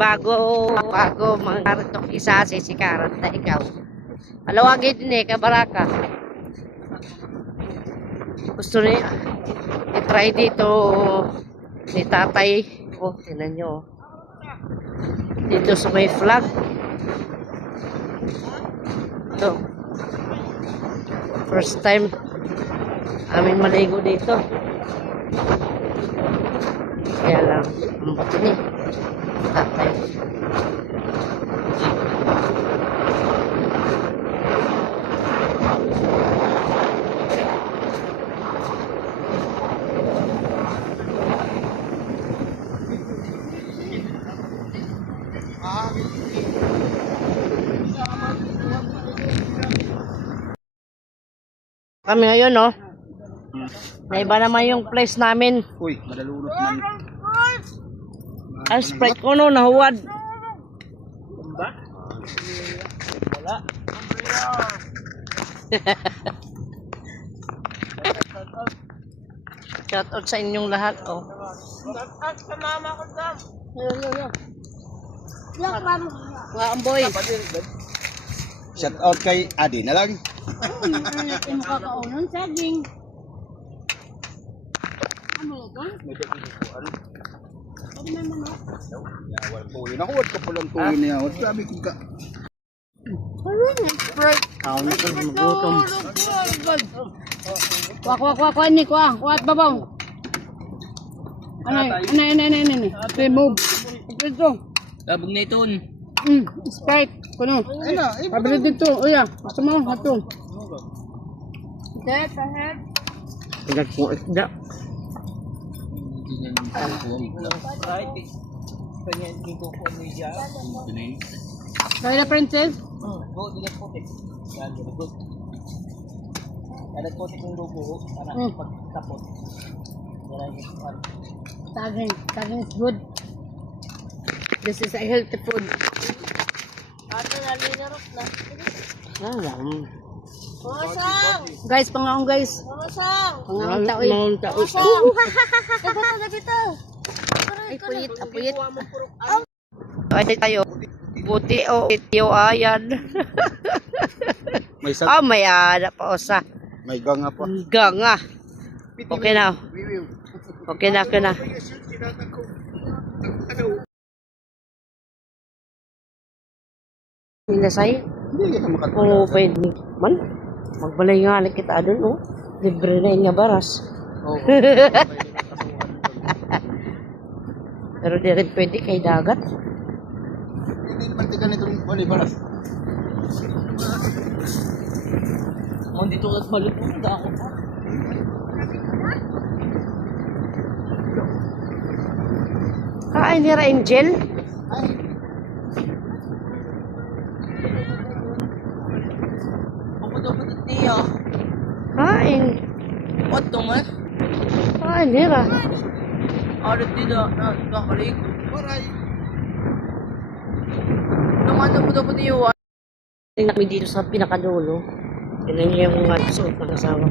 bago mga isa si Karat na ikaw. Alawagin din kabaraka. Gusto niya i-try dito ni tatay. Oh, tingnan nyo. Dito sa may flag. Ito. First time aming maligo dito. Kaya lang, ang bato ni tatay. Kami ngayon, no? Naiba naman yung place namin. Uy, madalunot man. Ang Sprite ko, no? Nahuwad. Ba? Wala. Shout out sa inyong lahat, oh. Shout out sa mama ko, Sam. Ang boy. Shout out kay Adi na lang. Yung kakaunan, saging. Ano ito? Pwede may manok. Yawal tuyo. Nakuwad ka palang tuyo niya. Wala sabi ko ka. Sprite. Ako na ito, magutom. Kuha, ni, kuha. Kuha at babaw. Ano. Remove. Ito. Labog na iton. Sprite. Kuno. Ay na. Pabili dito. Uya. Gusto mo? Ito. Head, head. Tingnan ko isda. Hindi na yung kukuha. Right. Kanya yung kukuha mo dyan. Kaya na, princess? Go, dilat putik. Yan, good. Dilat putik yung logo. Para pagtapot. Yan yung Saging. Saging is good. This is a healthy food. Ate, nalinarok na. Alam. Pumasang! Guys, pangaong guys. Pumasang! Pangaong taoy. Pangaong taoy. Dito. Ay, puyit, apuyit. Pwede tayo. Buti o itiyo ayan. May sag. Oh, may ada pa osa. May ganga pa. Ganga. Okay na. Okay na, okay na. Nilasay. Hindi ka makatulog. Kung pwede man, magbalay nga lang kita doon, no? Libre na yung nga baras. Pero di rin pwede kay dagat. Hindi naman tigan itong balibaras. Oh, dito at balik mo. Hindi ako pa. Kain nira Angel. Ako daw patit niya. Kain. What to man? Kain nira. Arat din na nakalik. Waray. Naman mo daw patit niyo. Tingnan kami dito sa pinakadulo. Tingnan niyo yung mga suot ng asawa.